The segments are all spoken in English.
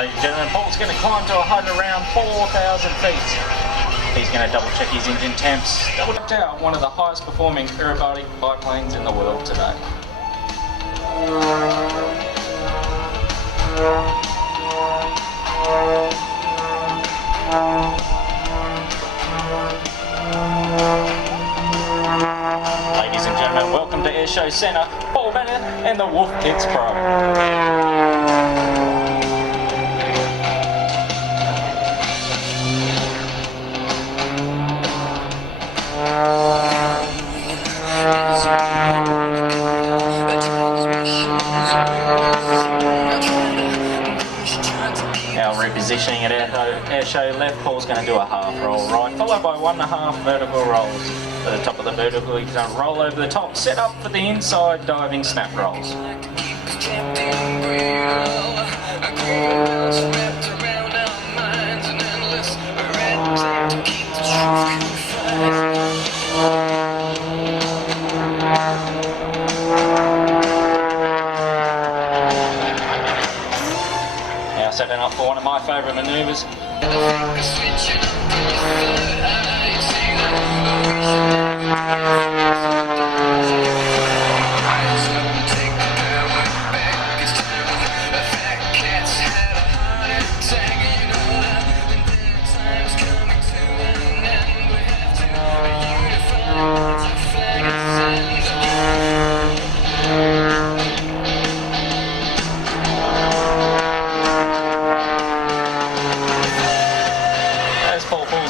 Ladies and gentlemen, Paul's going to climb to a height around 4,000 feet. He's going to double check his engine temps. Double check out one of the highest performing aerobatic biplanes in the world today. Ladies and gentlemen, welcome to Airshow Centre, Paul Bennet and the Wolf Pits Pro. Now repositioning at Airshow left, Paul's going to do a half roll right, followed by 1.5 vertical rolls. At the top of the vertical, he's going to roll over the top, set up for the inside diving snap rolls. Now setting up for one of my favourite manoeuvres.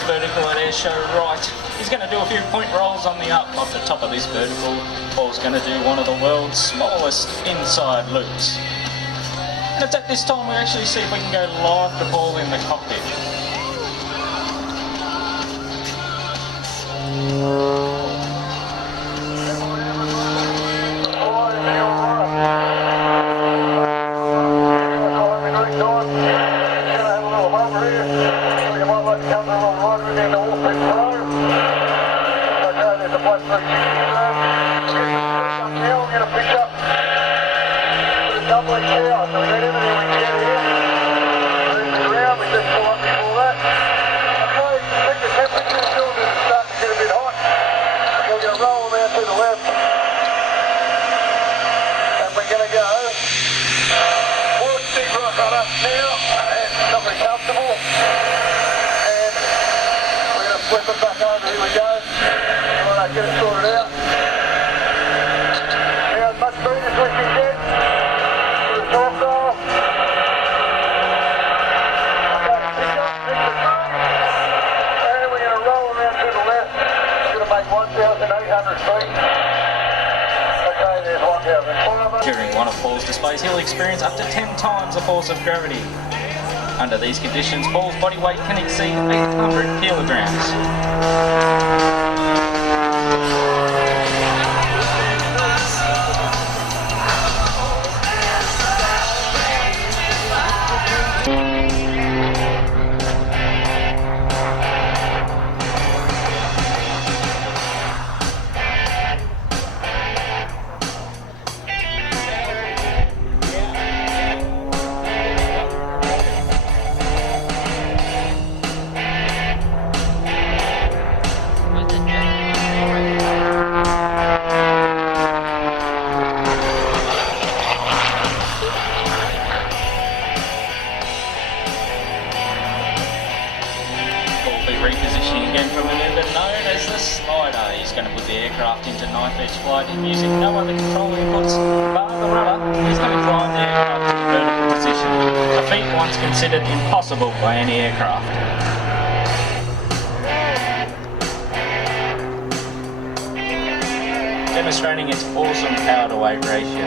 Vertical at Airshow right. He's going to do a few point rolls on the up off the top of this vertical. Paul's going to do one of the world's smallest inside loops. And it's at this time we actually see if we can go live to Paul in the cockpit. Get it sorted out. Now as much speed as we can get. Put the torque off. Okay, pick up, pick the train. And we're going to roll around to the left. It's going to make 1,800 feet. Okay, there's 1,500. During one of Paul's displays, he'll experience up to 10 times the force of gravity. Under these conditions, Paul's body weight can exceed 800 kilograms. Repositioning again from a manoeuvre known as the slider. He's going to put the aircraft into knife edge flight and using no other control inputs bar the rudder. He's going to climb the aircraft to the vertical position, a feat once considered impossible by any aircraft. Demonstrating its awesome power to weight ratio.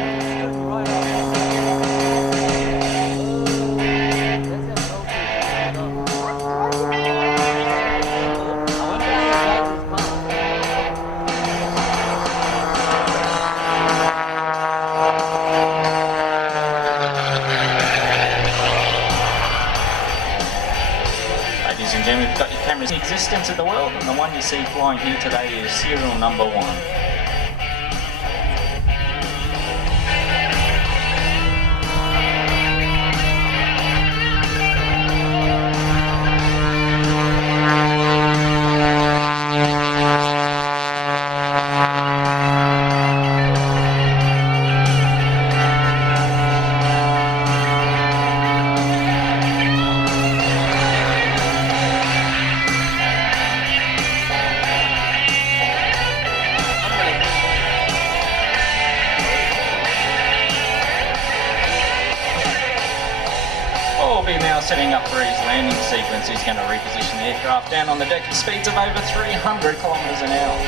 Ladies and gentlemen, we've got your cameras in existence of the world, and the one you see flying here today is serial number 1. now setting up for his landing sequence. He's going to reposition the aircraft down on the deck at speeds of over 300 kilometres an hour.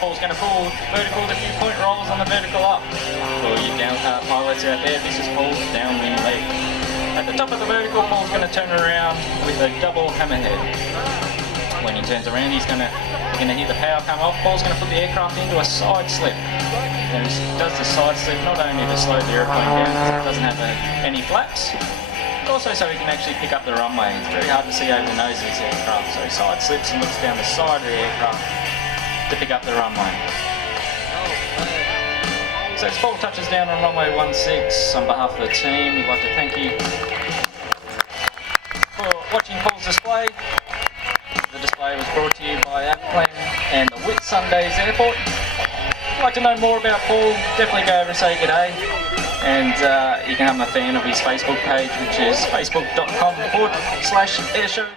Paul's going to pull vertical, a few point rolls on the vertical up. For you down pilots out there, this is Paul's downwind leg. At the top of the vertical, Paul's going to turn around with a double hammerhead. When he turns around, you're going to hear the power come off. Paul's going to put the aircraft into a side slip. And he does the side slip not only to slow the airplane down, because it doesn't have any flaps, but also so he can actually pick up the runway. It's very hard to see over the nose of this aircraft, so he side slips and looks down the side of the aircraft to pick up the runway. So as Paul touches down on runway 16, on behalf of the team, we'd like to thank you for watching Paul's display. The display was brought to you by Airplane and the Whitsundays Airport. If you'd like to know more about Paul, definitely go over and say g'day. And you can become a fan of his Facebook page, which is facebook.com/airshow.